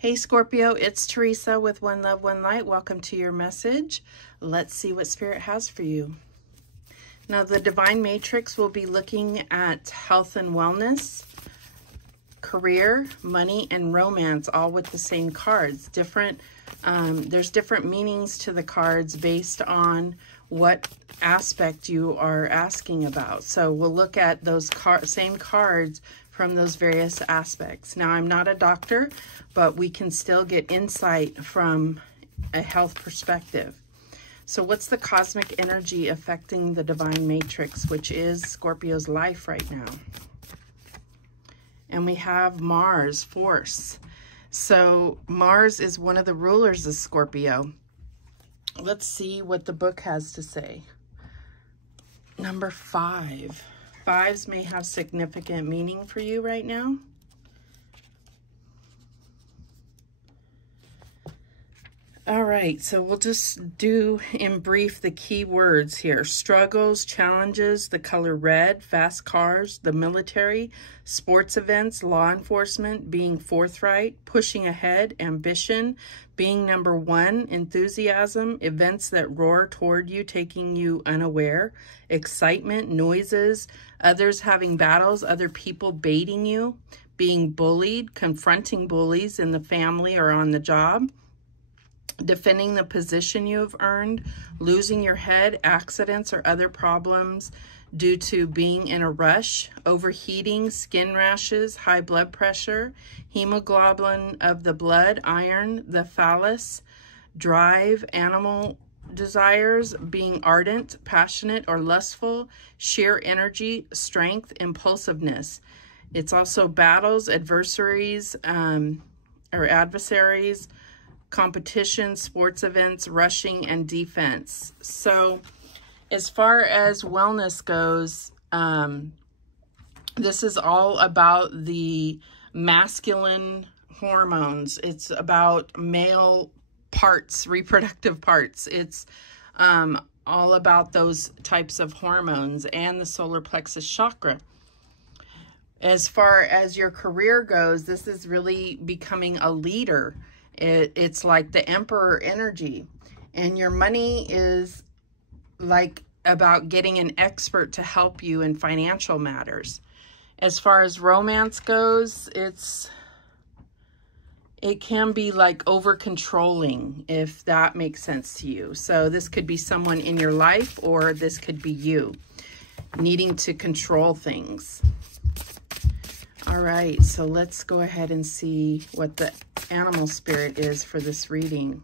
Hey Scorpio, it's Teresa with One Love, One Light. Welcome to your message. Let's see what Spirit has for you. Now, the Divine Matrix will be looking at health and wellness, career, money, and romance, all with the same cards. There's different meanings to the cards based on what aspect you are asking about. So we'll look at those same cards from those various aspects. Now, I'm not a doctor, but we can still get insight from a health perspective. So what's the cosmic energy affecting the Divine Matrix, which is Scorpio's life right now? And we have Mars, force. So Mars is one of the rulers of Scorpio. Let's see what the book has to say. Number 5. Fives may have significant meaning for you right now. All right, so we'll just do in brief the key words here. Struggles, challenges, the color red, fast cars, the military, sports events, law enforcement, being forthright, pushing ahead, ambition, being number one, enthusiasm, events that roar toward you, taking you unaware, excitement, noises, others having battles, other people baiting you, being bullied, confronting bullies in the family or on the job, defending the position you have earned, losing your head, accidents or other problems due to being in a rush, overheating, skin rashes, high blood pressure, hemoglobin of the blood, iron, the phallus, drive, animal desires, being ardent, passionate or lustful, sheer energy, strength, impulsiveness. It's also battles, adversaries, competition, sports events, rushing, and defense. So as far as wellness goes, this is all about the masculine hormones. It's about male parts, reproductive parts. It's all about those types of hormones and the solar plexus chakra. As far as your career goes, this is really becoming a leader. It's like the emperor energy, and your money is like about getting an expert to help you in financial matters. As far as romance goes, it can be like over controlling, if that makes sense to you. So this could be someone in your life, or this could be you needing to control things. All right, so let's go ahead and see what the animal spirit is for this reading.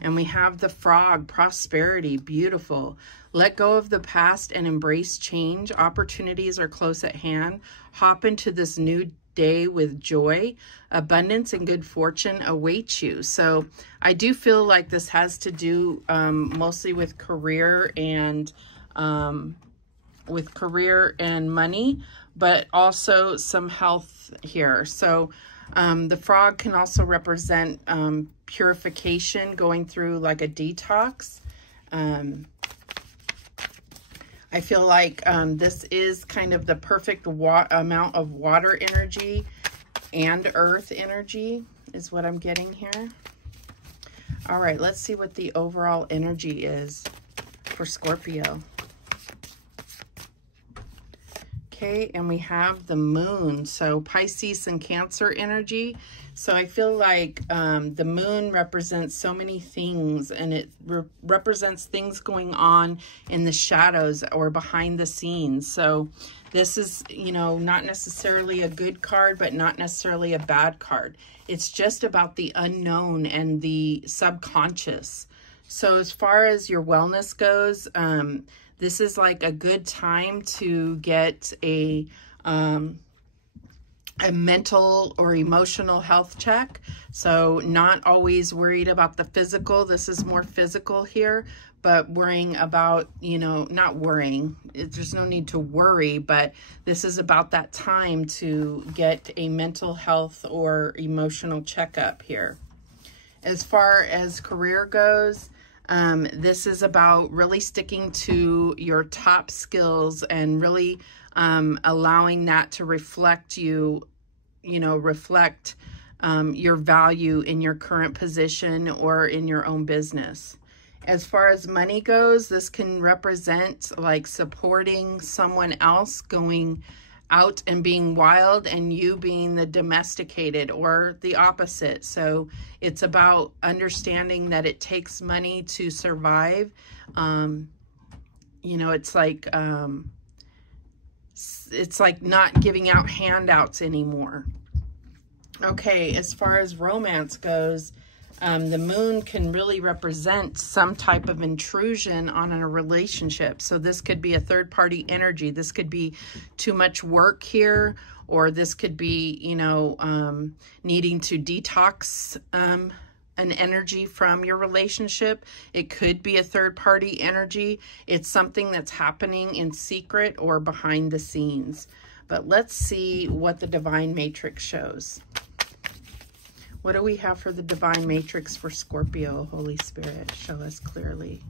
And we have the frog, prosperity, beautiful. Let go of the past and embrace change. Opportunities are close at hand. Hop into this new day with joy. Abundance and good fortune await you. So I do feel like this has to do mostly with career and money, but also some health here. So the frog can also represent purification, going through like a detox. I feel like this is kind of the perfect amount of water energy and earth energy is what I'm getting here. All right, let's see what the overall energy is for Scorpio. Okay, and we have the moon, so Pisces and Cancer energy. So I feel like the moon represents so many things, and it represents things going on in the shadows or behind the scenes. So this is, you know, not necessarily a good card, but not necessarily a bad card. It's just about the unknown and the subconscious. So as far as your wellness goes, this is like a good time to get a mental or emotional health check. So not always worried about the physical. This is more physical here, but worrying about, you know, not worrying. There's no need to worry, but this is about that time to get a mental health or emotional checkup here. As far as career goes, this is about really sticking to your top skills and really allowing that to reflect reflect your value in your current position or in your own business. As far as money goes, this can represent like supporting someone else going out and being wild and you being the domesticated, or the opposite. So it's about understanding that it takes money to survive. You know, it's like not giving out handouts anymore. Okay, as far as romance goes, the moon can really represent some type of intrusion on a relationship. So this could be a third-party energy. This could be too much work here, or this could be, you know, needing to detox an energy from your relationship. It could be a third-party energy. It's something that's happening in secret or behind the scenes. But let's see what the Divine Matrix shows. What do we have for the Divine Matrix for Scorpio? Holy Spirit, show us clearly.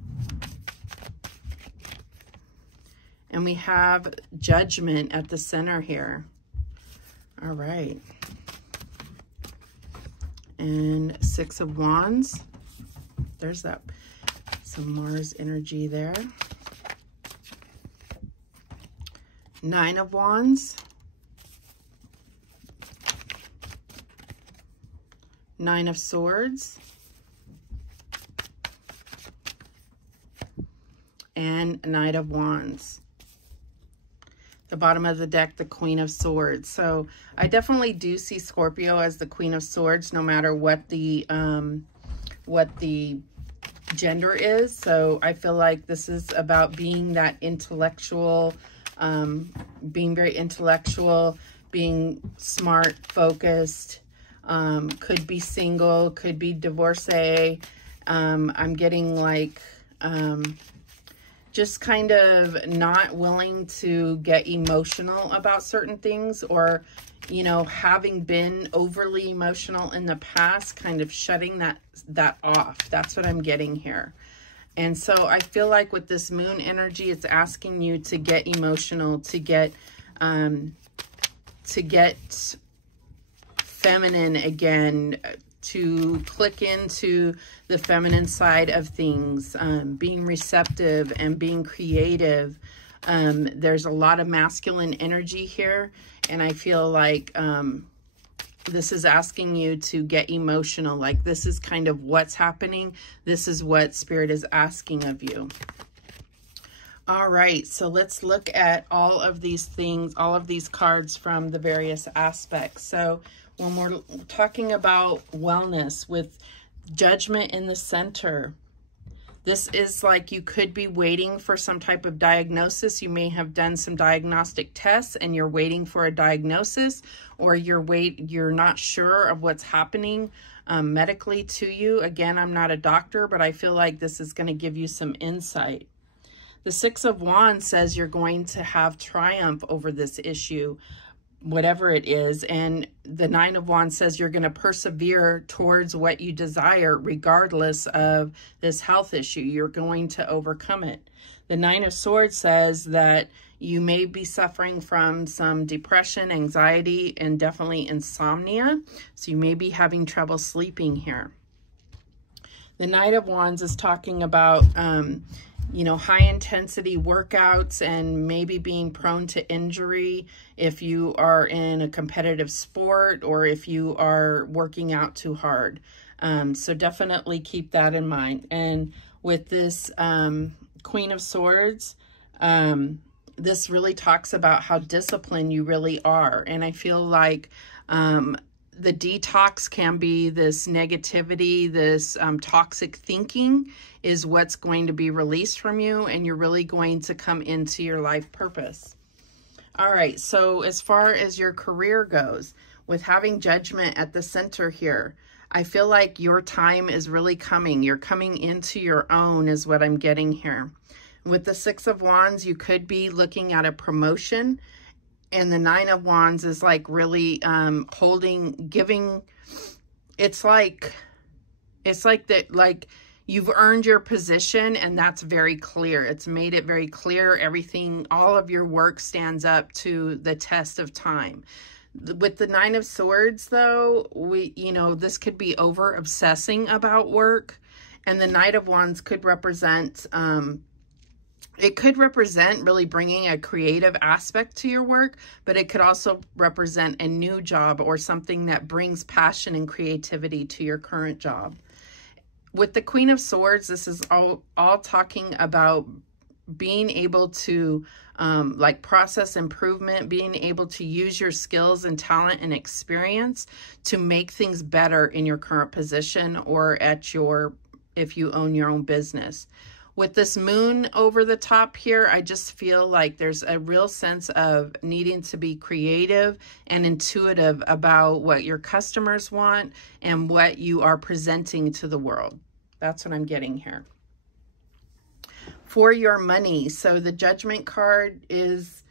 And we have Judgment at the center here. All right. And Six of Wands. There's that, some Mars energy there. Nine of Wands. Nine of Swords. And Knight of Wands. The bottom of the deck, the Queen of Swords. So I definitely do see Scorpio as the Queen of Swords, no matter what the gender is. So I feel like this is about being that intellectual, being very intellectual, being smart, focused. Could be single, could be divorcee. I'm getting like just kind of not willing to get emotional about certain things, or, you know, having been overly emotional in the past, kind of shutting that off. That's what I'm getting here. And so I feel like with this moon energy, it's asking you to get emotional, to get feminine again, to click into the feminine side of things, being receptive and being creative. There's a lot of masculine energy here, and I feel like this is asking you to get emotional. Like, this is kind of what's happening. This is what Spirit is asking of you. All right, so let's look at all of these things, all of these cards from the various aspects. So when we're talking about wellness with Judgment in the center, this is like you could be waiting for some type of diagnosis. You may have done some diagnostic tests and you're waiting for a diagnosis, or you're not sure of what's happening medically to you. Again, I'm not a doctor, but I feel like this is going to give you some insight. The Six of Wands says you're going to have triumph over this issue, whatever it is. And the Nine of Wands says you're going to persevere towards what you desire, regardless of this health issue. You're going to overcome it. The Nine of Swords says that you may be suffering from some depression, anxiety, and definitely insomnia. So you may be having trouble sleeping here. The Knight of Wands is talking about, you know, high intensity workouts and maybe being prone to injury if you are in a competitive sport or if you are working out too hard. So definitely keep that in mind. And with this Queen of Swords, this really talks about how disciplined you really are. And I feel like the detox can be this negativity, this toxic thinking is what's going to be released from you, and you're really going to come into your life purpose. All right, so as far as your career goes, with having Judgment at the center here, I feel like your time is really coming. You're coming into your own is what I'm getting here. With the Six of Wands, you could be looking at a promotion. And the Nine of Wands is like really giving, it's like that, like you've earned your position, and that's very clear. It's made it very clear. Everything, all of your work stands up to the test of time. With the Nine of Swords, though, this could be over obsessing about work. And the Knight of Wands could represent, it could represent really bringing a creative aspect to your work, but it could also represent a new job or something that brings passion and creativity to your current job. With the Queen of Swords, this is all talking about being able to like process improvement, being able to use your skills and talent and experience to make things better in your current position or if you own your own business. With this moon over the top here, I just feel like there's a real sense of needing to be creative and intuitive about what your customers want and what you are presenting to the world. That's what I'm getting here. For your money, so the Judgment card is,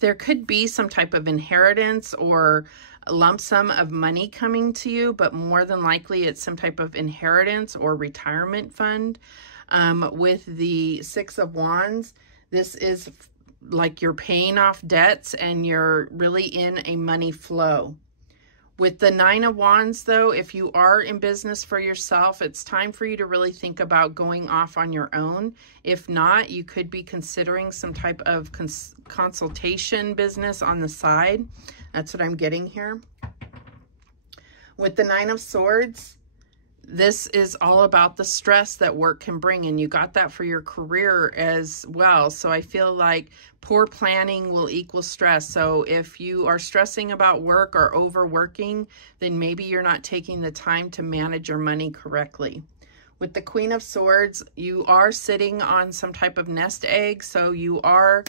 there could be some type of inheritance or a lump sum of money coming to you, but more than likely it's some type of inheritance or retirement fund. With the Six of Wands, this is like you're paying off debts and you're really in a money flow. With the Nine of Wands, though, if you are in business for yourself, it's time for you to really think about going off on your own. If not, you could be considering some type of consultation business on the side. That's what I'm getting here. With the Nine of Swords, this is all about the stress that work can bring, and you got that for your career as well. So I feel like poor planning will equal stress. So if you are stressing about work or overworking, then maybe you're not taking the time to manage your money correctly. With the Queen of Swords, you are sitting on some type of nest egg, so you are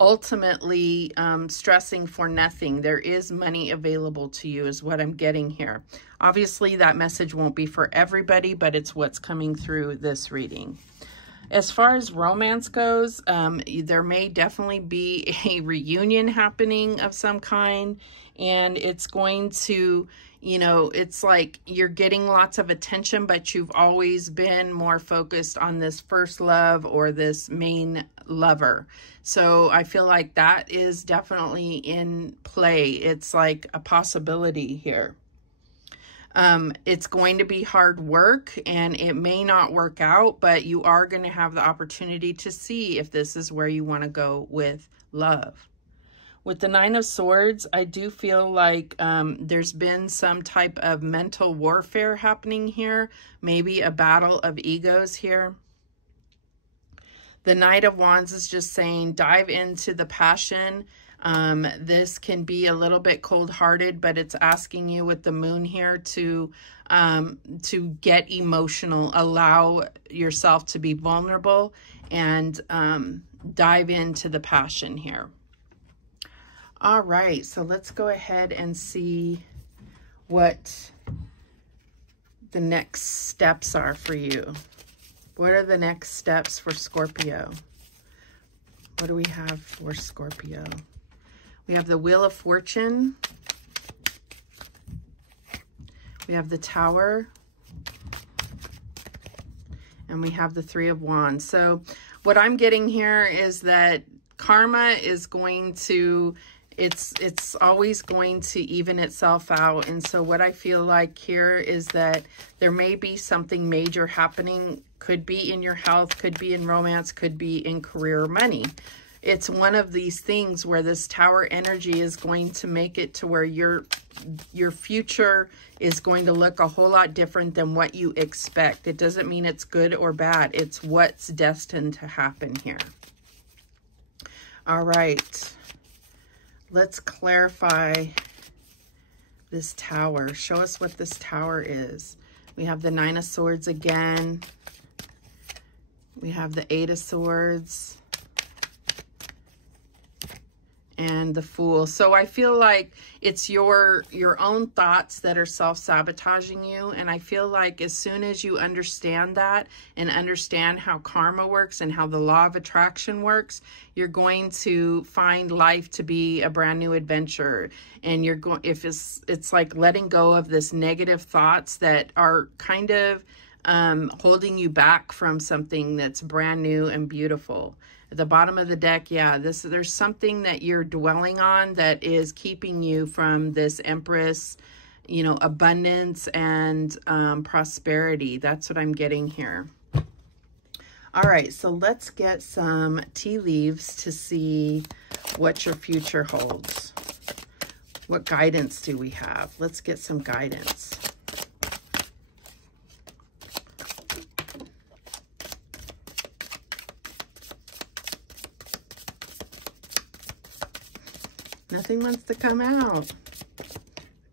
ultimately stressing for nothing. There is money available to you is what I'm getting here. Obviously, that message won't be for everybody, but it's what's coming through this reading. As far as romance goes, there may definitely be a reunion happening of some kind, and it's going to, it's like you're getting lots of attention, but you've always been more focused on this first love or this main lover. So I feel like that is definitely in play. It's like a possibility here. It's going to be hard work and it may not work out, but you are going to have the opportunity to see if this is where you want to go with love. With the Nine of Swords, I do feel like there's been some type of mental warfare happening here, maybe a battle of egos here. The Knight of Wands is just saying dive into the passion. This can be a little bit cold-hearted, but it's asking you with the moon here to get emotional, allow yourself to be vulnerable, and dive into the passion here. All right, so let's go ahead and see what the next steps are for you. What are the next steps for Scorpio? What do we have for Scorpio? We have the Wheel of Fortune. We have the Tower. And we have the Three of Wands. So what I'm getting here is that karma is going to, it's always going to even itself out. And so what I feel like here is that there may be something major happening. Could be in your health, could be in romance, could be in career or money. It's one of these things where this Tower energy is going to make it to where your future is going to look a whole lot different than what you expect. It doesn't mean it's good or bad. It's what's destined to happen here. All right. Let's clarify this Tower. Show us what this Tower is. We have the Nine of Swords again. We have the Eight of Swords. And the Fool. So I feel like it's your own thoughts that are self-sabotaging you. And I feel like as soon as you understand that and understand how karma works and how the law of attraction works, you're going to find life to be a brand new adventure. And you're going, if it's like letting go of this negative thoughts that are kind of holding you back from something that's brand new and beautiful. At the bottom of the deck, yeah, there's something that you're dwelling on that is keeping you from this Empress, you know, abundance and prosperity. That's what I'm getting here. All right, so let's get some tea leaves to see what your future holds. What guidance do we have? Let's get some guidance. Nothing wants to come out.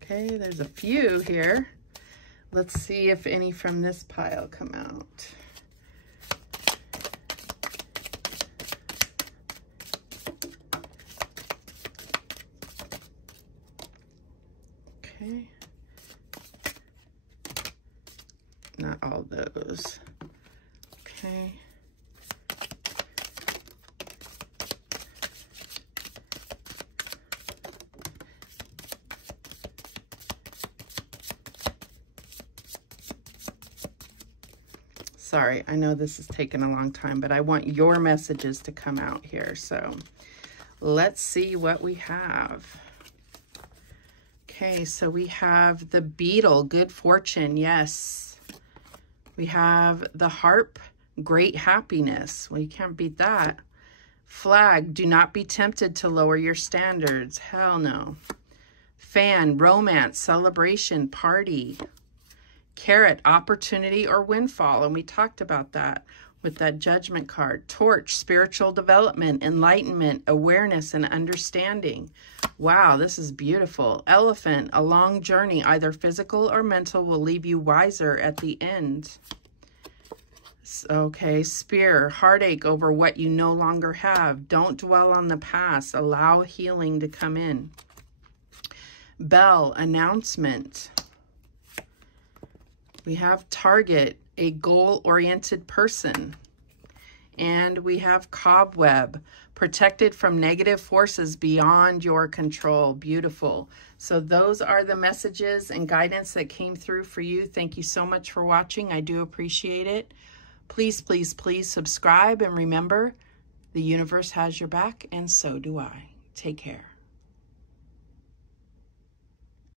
Okay, there's a few here. Let's see if any from this pile come out. Okay. Not all those. Okay. Sorry, I know this is taking a long time, but I want your messages to come out here. So let's see what we have. Okay, so we have the beetle, good fortune, yes. We have the harp, great happiness. Well, you can't beat that. Flag, do not be tempted to lower your standards. Hell no. Fan, romance, celebration, party. Carrot, opportunity or windfall. And we talked about that with that judgment card. Torch, spiritual development, enlightenment, awareness, and understanding. Wow, this is beautiful. Elephant, a long journey, either physical or mental, will leave you wiser at the end. Okay, spear, heartache over what you no longer have. Don't dwell on the past. Allow healing to come in. Bell, announcement. We have target, a goal-oriented person. And we have cobweb, protected from negative forces beyond your control. Beautiful. So those are the messages and guidance that came through for you. Thank you so much for watching. I do appreciate it. Please, please, please subscribe. And remember, the universe has your back, and so do I. Take care.